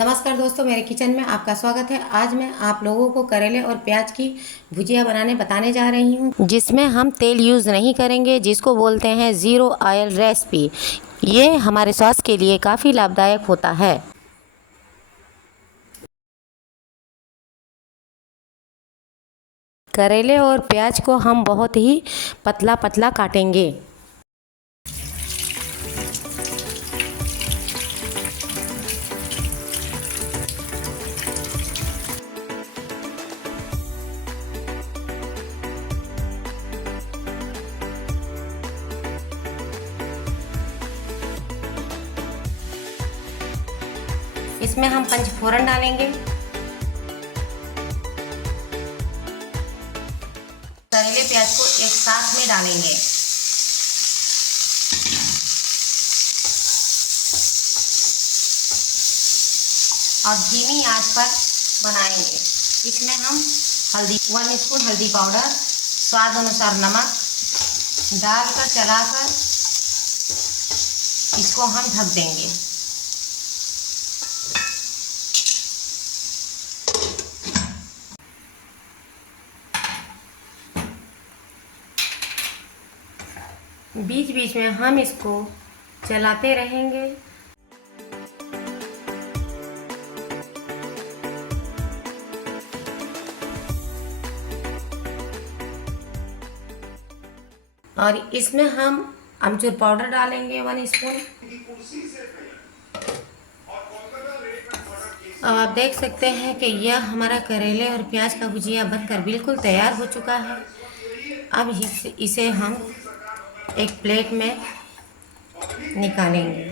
नमस्कार दोस्तों, मेरे किचन में आपका स्वागत है। आज मैं आप लोगों को करेले और प्याज की भुजिया बताने जा रही हूँ, जिसमें हम तेल यूज़ नहीं करेंगे, जिसको बोलते हैं ज़ीरो ऑयल रेसिपी। ये हमारे स्वास्थ्य के लिए काफ़ी लाभदायक होता है। करेले और प्याज को हम बहुत ही पतला पतला काटेंगे। इसमें हम पंचफोरन डालेंगे, करेले प्याज को एक साथ में डालेंगे और धीमी आंच पर बनाएंगे। इसमें हम हल्दी 1 स्पून हल्दी पाउडर, स्वाद अनुसार नमक डालकर चलाकर इसको हम ढक देंगे। बीच बीच में हम इसको चलाते रहेंगे। और इसमें हम अमचूर पाउडर डालेंगे 1 स्पून। अब आप देख सकते हैं कि यह हमारा करेले और प्याज का भुजिया बनकर बिल्कुल तैयार हो चुका है। अब इसे हम एक प्लेट में निकालेंगे।